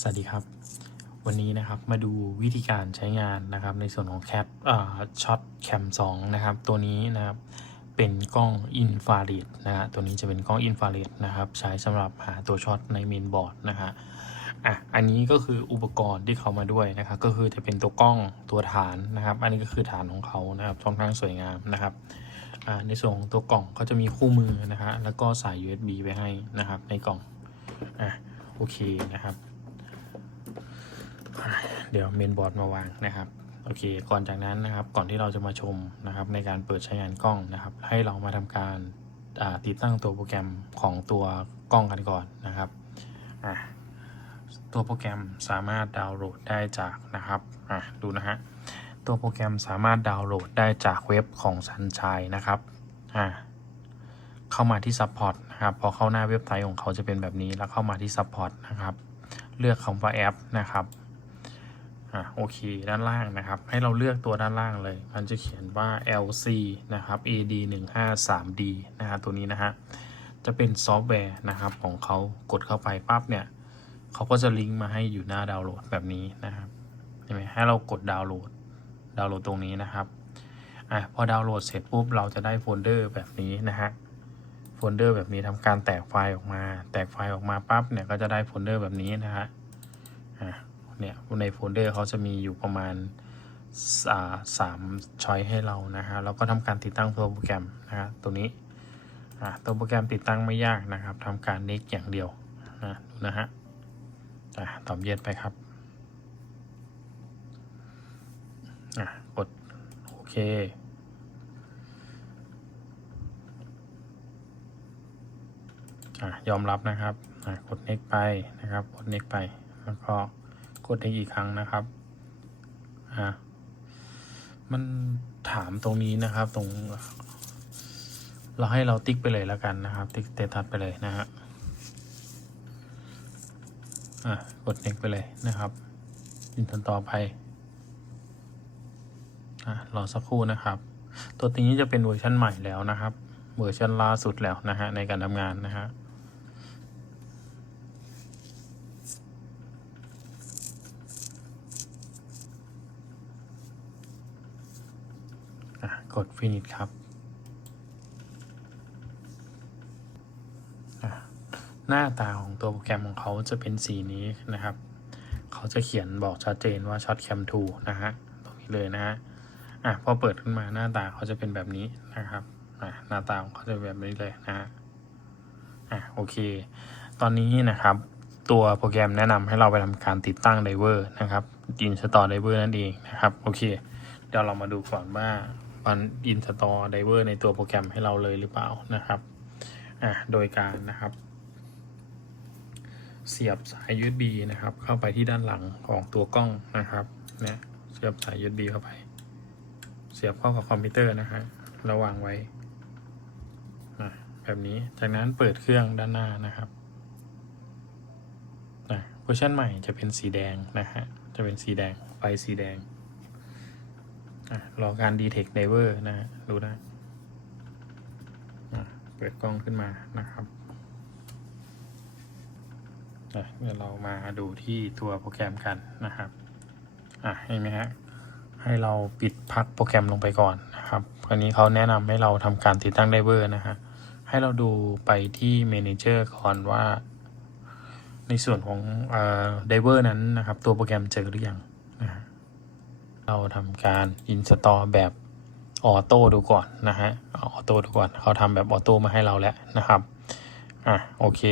สวัสดีครับ วันนี้นะครับมาดูวิธีการใช้งานนะครับ ในส่วนของแคปช็อตแคม2นะครับ ตัวนี้นะครับเป็นกล้องอินฟราเรดนะฮะตัวนี้จะเป็นกล้องอินฟราเรดนะครับใช้สำหรับหาตัวช็อตในเมนบอร์ดนะฮะอะอันนี้ก็คืออุปกรณ์ที่เขามาด้วยนะครับก็คือจะเป็นตัวกล้องตัวฐานนะครับ อันนี้ก็คือฐานของเขานะครับค่อนข้างสวยงามนะครับอ่าในส่วนของตัวกล่องเขาจะมีคู่มือนะฮะแล้วก็สาย USB ไว้ให้นะครับในกล่องอะโอเคนะครับ เดี๋ยวเมนบอร์ดมาวางนะครับโอเค ก่อนจากนั้นนะครับ ก่อนที่เราจะมาชมนะครับในการเปิดใช้งานกล้องนะครับ ให้เรามาทำการติดตั้งตัวโปรแกรมของตัวกล้องกันก่อนนะครับ ตัวโปรแกรมสามารถดาวน์โหลดได้จากนะครับดูนะฮะ ตัวโปรแกรมสามารถดาวน์โหลดได้จากเว็บของสันชัยนะครับ เข้ามาที่ Support นะครับ พอเข้าหน้าเว็บไซต์ของเขาจะเป็นแบบนี้ แล้วเข้ามาที่ Support นะครับ เลือกคำว่าแอปนะครับอะโอเคด้านล่างนะครับ ให้เราเลือกตัวด้านล่างเลย มันจะเขียนว่า LC นะครับ AD 1 5 3 D นะฮะตัวนี้นะฮะจะเป็นซอฟต์แวร์นะครับของเขากดเข้าไปปั๊บเนี่ยเขาก็จะลิงก์มาให้อยู่หน้าดาวน์โหลดแบบนี้นะครับเห็นไหมให้เรากดดาวน์โหลดดาวน์โหลดตรงนี้นะครับอะพอดาวน์โหลดเสร็จปุ๊บเราจะได้โฟลเดอร์แบบนี้นะฮะ โฟลเดอร์แบบนี้ทำการแตกไฟล์ออกมา แตกไฟล์ออกมาปั๊บเนี่ยก็จะได้โฟลเดอร์แบบนี้นะฮะอะเนี่ยในโฟลเดอร์เขาจะมีอยู่ประมาณอ่าสามช้อยให้เรานะฮะแล้วก็ทำการติดตั้งตัวโปรแกรมนะฮะตัวนี้อะตัวโปรแกรมติดตั้งไม่ยากนะครับทำการเน็กอย่างเดียวนะดูนะฮะอะตอบเย็ดไปครับอะกดโอเคอะ ยอมรับนะครับกดเน็กไปนะครับ กดเน็กไป แล้วก็กดได้อีกครั้งนะครับอ่ามันถามตรงนี้นะครับตรง เราให้เราติ๊กไปเลยแล้วกันนะครับ ติ๊กเตตัสไปเลยนะฮะอะกดเน็กไปเลยนะครับอินทันต่อไปอะรอสักครู่นะครับ ตัวนี้จะเป็นเวอร์ชันใหม่แล้วนะครับ เวอร์ชันล่าสุดแล้วนะฮะในการทำงานนะฮะ อะ กด finish ครับ หน้าตาของตัวโปรแกรมของเขาจะเป็นสีนี้นะครับ เขาจะเขียนบอกชัดเจนว่า shot cam 2นะฮะ ตรงนี้เลยนะฮะ อะพอเปิดขึ้นมาหน้าตาเขาจะเป็นแบบนี้นะครับ อะหน้าตาของเขาจะเป็นแบบนี้เลยนะฮะ อะโอเค ตอนนี้นะครับตัวโปรแกรมแนะนำให้เราไปทำการติดตั้งไดเวอร์นะครับ install driver นั่นเองนะครับ โอเค เดี๋ยวเรามาดูก่อนว่า มันอินสตอร์ไดเวอร์ในตัวโปรแกรมให้เราเลยหรือเปล่านะครับอะโดยการนะครับ เสียบสาย USB นะครับ เข้าไปที่ด้านหลังของตัวกล้องนะครับเนี่ยเสียบสาย USB เข้าไป เสียบเข้ากับคอมพิวเตอร์นะฮะระวางไว้อะแบบนี้ จากนั้นเปิดเครื่องด้านหน้านะครับอะเวอร์ชันใหม่จะเป็นสีแดงนะฮะ จะเป็นสีแดง ไฟสีแดง รอการ detect diver นะ ดูนะะเปิดกล้องขึ้นมานะครับเดี๋ยวเรามาดูที่ตัวโปรแกรมกันนะครับ อะเห็นไหมฮะ ให้เราปิดพักโปรแกรมลงไปก่อนนะครับอันนี้เขาแนะนำให้เราทำการติดตั้งไดเวอร์นะฮะ ให้เราดูไปที่ Manager ก่อนว่า ในส่วนของไดเวอร์นั้นนะครับ ตัวโปรแกรมเจอหรือยัง เราทำการ install แบบออโต้ดูก่อนนะฮะออโต้ดูก่อนเขาทำแบบออโต้มาให้เราแล้วนะครับอะโอเค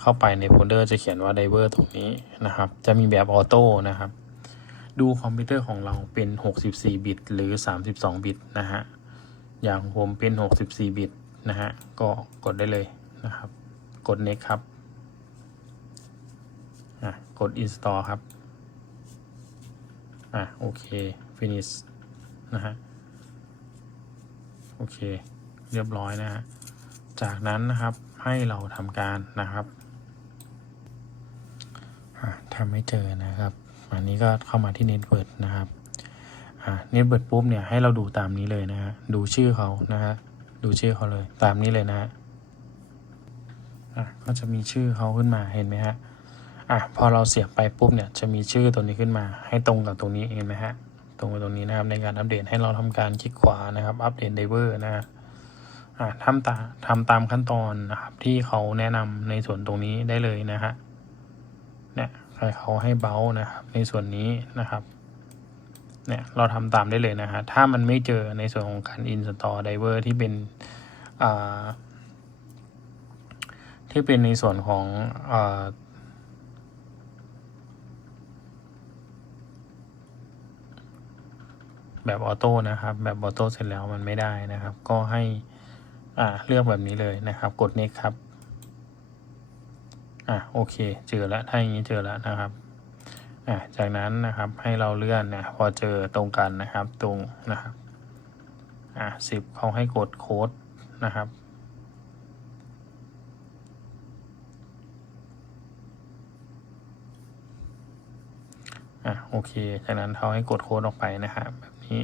เข้าไปในโฟลเดอร์จะเขียนว่า driver ตรงนี้นะครับ จะมีแบบออโต้นะครับดูคอมพิวเตอร์ของเราเป็น 64 บิต หรือ 32 บิตนะฮะ อย่างผมเป็น 64 บิตนะฮะ ก็กดได้เลยนะครับ กด next ครับอะกด install ครับ อะโอเค finish นะฮะ โอเค เรียบร้อยนะฮะ จากนั้นนะครับให้เราทำการนะครับอะทำไม่เจอนะครับ อันนี้ก็เข้ามาที่ Network นะครับอะ Network ปุ๊บเนี่ยให้เราดูตามนี้เลยนะฮะ ดูชื่อเขานะฮะ ดูชื่อเขาเลย ตามนี้เลยนะฮะอะก็จะมีชื่อเขาขึ้นมาเห็นไหมฮะ อะพอเราเสียบไปปุ๊บเนี่ยจะมีชื่อตัวนี้ขึ้นมา ให้ตรงกับตรงนี้เห็นไหมฮะตรงกับตรงนี้นะครับในการอัปเดตให้เราทำการคลิกขวานะครับอัปเดตไดเวอร์นะฮะอะทำตามทำตามขั้นตอนนะครับที่เขาแนะนำในส่วนตรงนี้ได้เลยนะฮะเนี่ยใครเขาให้เบลนะครับในส่วนนี้นะครับเนี่ยเราทำตามได้เลยนะฮะถ้ามันไม่เจอในส่วนของการ install driver ที่เป็นอ่าที่เป็นในส่วนของอ่า แบบออโต้นะครับ แบบออโต้เสร็จแล้วมันไม่ได้นะครับ ก็ให้อ่าเลือกแบบนี้เลยนะครับ กด next ครับอะโอเค เจอแล้วถ้าอย่างนี้เจอแล้วนะครับอะจากนั้นนะครับให้เราเลื่อนนะพอเจอตรงกันนะครับตรงนะครับอะสิบเขาให้กดโค้ดนะครับอะโอเค จากนั้นเขาให้กดโค้ดออกไปนะครับ นี้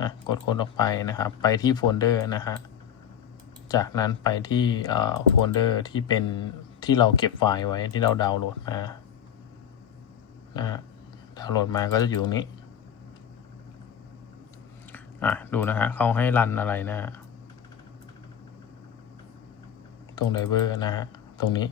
อะกดโค้ดออกไปนะครับ ไปที่โฟลเดอร์นะฮะ จากนั้นไปที่โฟลเดอร์ที่เป็นที่เราเก็บไฟล์ไว้ที่เราดาวน์โหลดมานะฮะดาวน์โหลดมาก็จะอยู่ตรงนี้ อะ ดูนะฮะเขาให้รันอะไรนะฮะตรงไดเวอร์นะฮะ ตรงนี้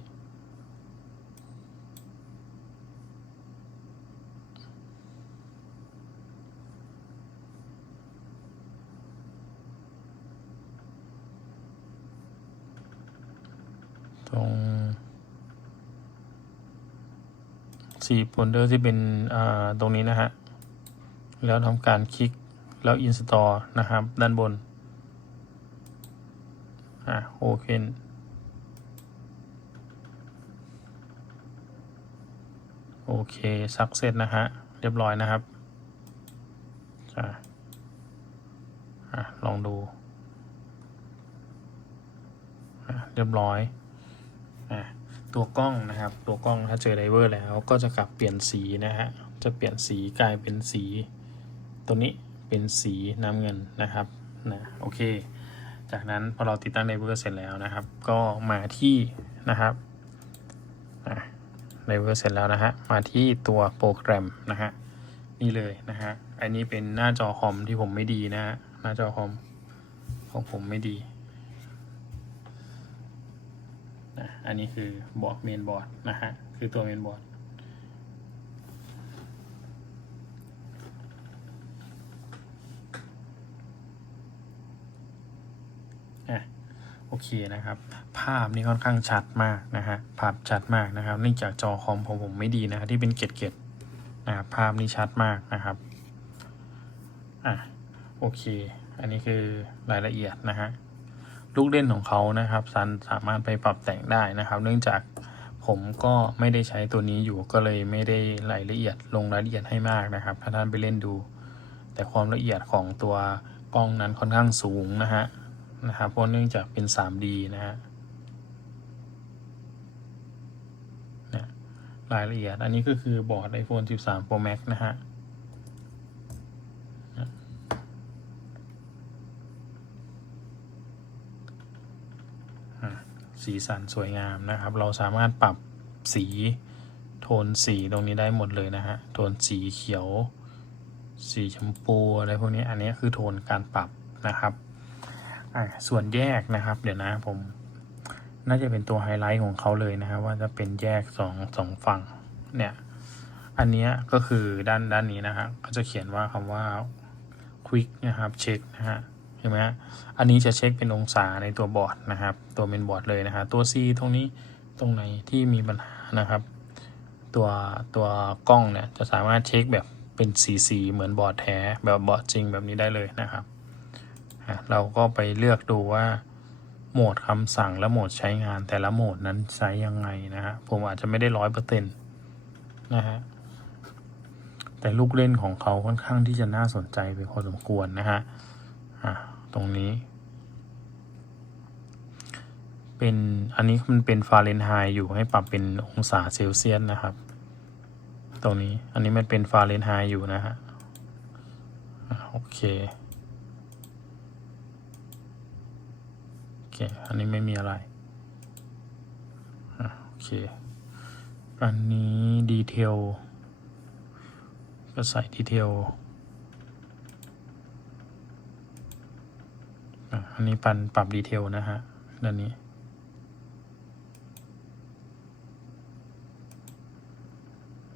ตรงสี่โฟลเดอร์ที่เป็นตรงนี้นะฮะ แล้วทำการคลิกแล้ว install นะครับ ด้านบน อะโอเคโอเคสักเสร็จนะฮะ เรียบร้อยนะครับอะอะลองดู อะเรียบร้อย อะตัวกล้องนะครับ ตัวกล้องถ้าเจอไดเวอร์แล้วก็จะกลับเปลี่ยนสีนะฮะจะเปลี่ยนสีกลายเป็นสี ตัวนี้เป็นสีน้ำเงินนะครับนะโอเค จากนั้นพอเราติดตั้งไดเวอร์เสร็จแล้วนะครับ ก็มาที่นะครับอะไดเวอร์เสร็จแล้วนะฮะมาที่ตัวโปรแกรมนะฮะนี่เลยนะฮะอันนี้เป็นหน้าจอคอมที่ผมไม่ดีนะฮะหน้าจอคอมของผมไม่ดี นะอันนี้คือบอร์ดเมนบอร์ดนะฮะคือตัวเมนบอร์ดอะโอเคนะครับ ภาพนี่ค่อนข้างชัดมากนะฮะภาพชัดมากนะครับเนื่องจากจอคอมของผมไม่ดีนะที่เป็นเกล็ดๆนะครับภาพนี่ชัดมากนะครับอะโอเค อันนี้คือรายละเอียดนะฮะ ลูกเล่นของเขานะครับซันสามารถไปปรับแต่งได้นะครับ เนื่องจากผมก็ไม่ได้ใช้ตัวนี้อยู่ก็เลยไม่ได้รายละเอียดลงรายละเอียดให้มากนะครับ ถ้าท่านไปเล่นดู แต่ความละเอียดของตัวกล้องนั้นค่อนข้างสูงนะฮะนะครับเพราะเนื่องจากเป็น 3D นะฮะรายละเอียดอันนี้ก็คือบอร์ด iPhone 13 Pro Max นะฮะ สีสันสวยงามนะครับ เราสามารถปรับสีโทนสีตรงนี้ได้หมดเลยนะฮะ โทนสีเขียว สีชมพูอะไรพวกนี้ อันนี้คือโทนการปรับนะครับ ส่วนแยกนะครับ เดี๋ยวนะผม น่าจะเป็นตัวไฮไลท์ของเขาเลยนะครับว่าจะเป็นแยกสองสองฝั่งเนี่ย อันนี้ก็คือด้านด้านนี้นะฮะก็จะเขียนว่าคำว่า quick นะครับ เช็คนะฮะ ไหมฮะ อันนี้จะเช็คเป็นองศาในตัวบอร์ดนะครับ ตัวเมนบอร์ดเลยนะครับตัว C ตรงนี้ตรงไหนที่มีปัญหานะครับ ตัวตัวกล้องเนี่ยจะสามารถเช็คแบบเป็นสีสีเหมือนบอร์ดแท้แบบบอร์ดจริงแบบนี้ได้เลยนะครับ เราก็ไปเลือกดูว่าโหมดคำสั่งและโหมดใช้งานแต่ละโหมดนั้นใช้ยังไงนะฮะ ผมอาจจะไม่ได้ร้อยเปอร์เซ็นต์นะฮะแต่ลูกเล่นของเขาค่อนข้างที่จะน่าสนใจไปพอสมควรนะฮะอะ ตรงนี้ เป็นอันนี้มันเป็นฟาเรนไฮต์อยู่ให้ปรับเป็นองศาเซลเซียสนะครับ ตรงนี้อันนี้มันเป็นฟาเรนไฮต์อยู่นะฮะโอเคโอเค อันนี้ไม่มีอะไรโอเค อันนี้ดีเทลก็ใส่ดีเทล อันนี้ปันปรับดีเทลนะฮะด้านนี้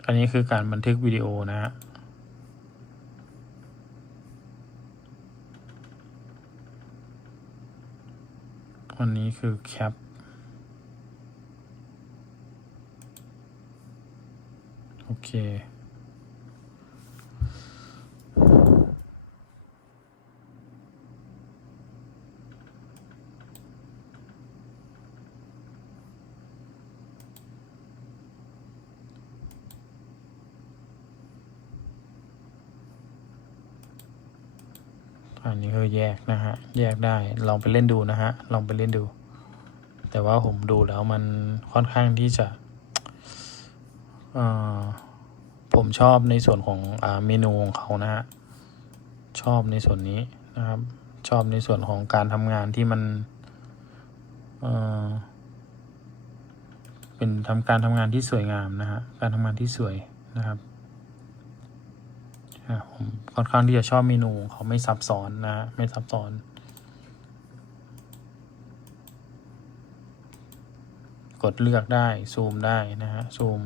อันนี้คือการบันทึกวิดีโอนะฮะอันนี้คือแคปโอเค อั นี้คือแยกนะฮะ แยกได้ลองไปเล่นดูนะฮะ ลองไปเล่นดู แต่ว่าผมดูแล้วมันค่อนข้างที่จะผมชอบในส่วนของอเมนูของเขานะฮะ ชอบในส่วนนี้นะครับ ชอบในส่วนของการทำงานที่มันเเป็นทำการทำงานที่สวยงามนะฮะ การทำงานที่สวยนะครับะผมค่อนข้างที่จะชอบเมนูเขาไม่ซับซ้อนนะฮะไม่ซับซ้อน กดเลือกได้ซูมได้นะฮะซูม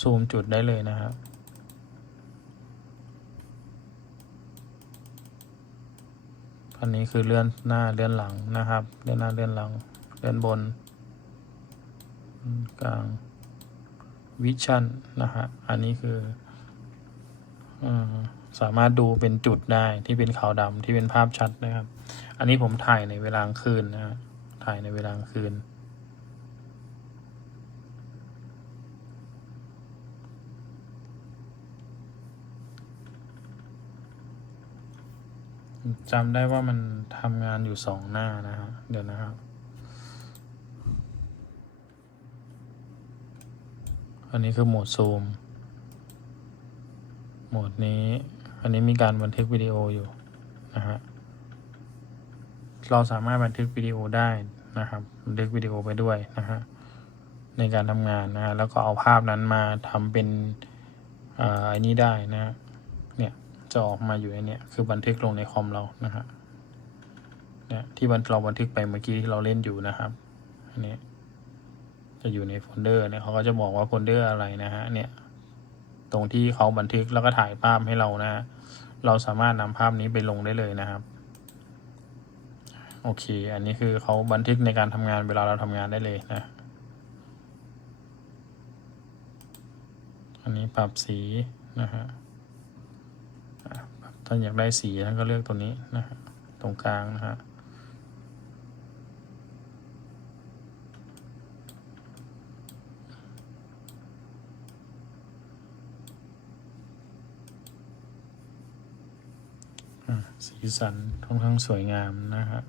ซูมจุดได้เลยนะครับอันนี้คือเลื่อนหน้าเลื่อนหลังนะครับ เลื่อนหน้าเลื่อนหลัง เลื่อนบน กลางวิชั่นนะฮะอันนี้คือ สามารถดูเป็นจุดได้ที่เป็นขาวดำที่เป็นภาพชัดนะครับ อันนี้ผมถ่ายในเวลากลางคืนนะถ่ายในเวลากลางคืน จำได้ว่ามันทำงานอยู่สองหน้านะฮะเดี๋ยวนะครับ อันนี้คือโหมดซูม หมดนี้ อันนี้มีการบันทึกวิดีโออยู่นะฮะเราสามารถบันทึกวิดีโอได้นะครับบันทึกวิดีโอไปด้วยนะฮะในการทำงานนะแล้วก็เอาภาพนั้นมาทำเป็นอันนี้ได้นะฮะเนี่ยจะออกมาอยู่ในเนี้ยคือบันทึกลงในคอมเรานะฮะเนี่ยที่บันเราบันทึกไปเมื่อกี้ที่เราเล่นอยู่นะครับอันนี้จะอยู่ในโฟลเดอร์เนี่ยเขาก็จะบอกว่าโฟลเดอร์อะไรนะฮะเนี่ย ตรงที่เขาบันทึกแล้วก็ถ่ายภาพให้เรานะ เราสามารถนำภาพนี้ไปลงได้เลยนะครับ โอเค อันนี้คือเขาบันทึกในการทำงานเวลาเราทำงานได้เลยนะ อันนี้ปรับสีนะฮะอะท่านอยากได้สีท่านก็เลือกตัวนี้นะฮะตรงกลางนะฮะ สีสันค่อนข้างสวยงามนะครับ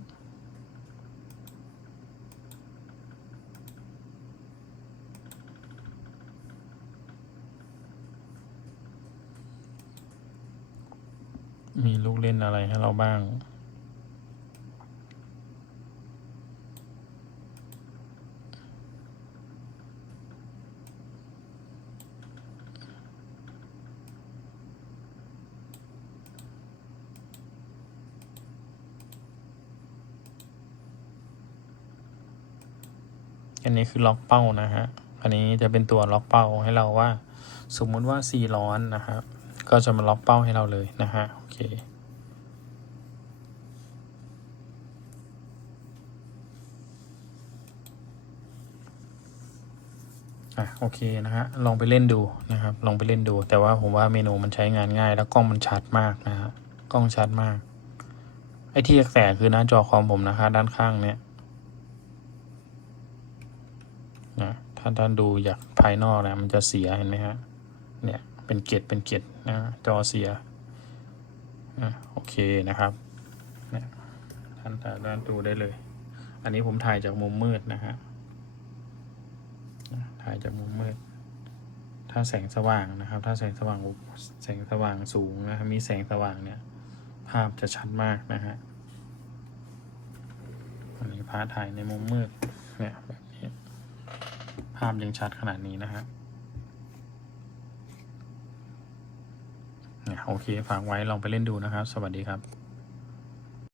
มีลูกเล่นอะไรให้เราบ้าง อันนี้คือล็อกเป้านะฮะ อันนี้จะเป็นตัวล็อกเป้าให้เราว่า สมมุติว่าซีร้อนนะครับ ก็จะมาล็อกเป้าให้เราเลยนะฮะ โอเคอะโอเคนะฮะลองไปเล่นดูนะครับ ลองไปเล่นดู แต่ว่าผมว่าเมนูมันใช้งานง่าย แล้วกล้องมันชัดมากนะฮะกล้องชัดมาก ไอ้ที่แสงคือหน้าจอคอมผมนะคะ ด้านข้างเนี่ย นะ ถ้าท่านดูอยากภายนอกนะมันจะเสียเห็นไหมฮะเนี่ยเป็นเกล็ดเป็นเกล็ดนะจอเสียอะโอเคนะครับเนี่ยท่านสามารถดูได้เลย อันนี้ผมถ่ายจากมุมมืดนะฮะถ่ายจากมุมมืด ถ้าแสงสว่างนะครับ ถ้าแสงสว่างแสงสว่างสูงนะครับมีแสงสว่างเนี่ย ภาพจะชัดมากนะฮะอันนี้พาถ่ายในมุมมืดเนี่ยแบบ ภาพยังชัดขนาดนี้นะฮะโอเคฝากไว้ลองไปเล่นดูนะครับ สวัสดีครับ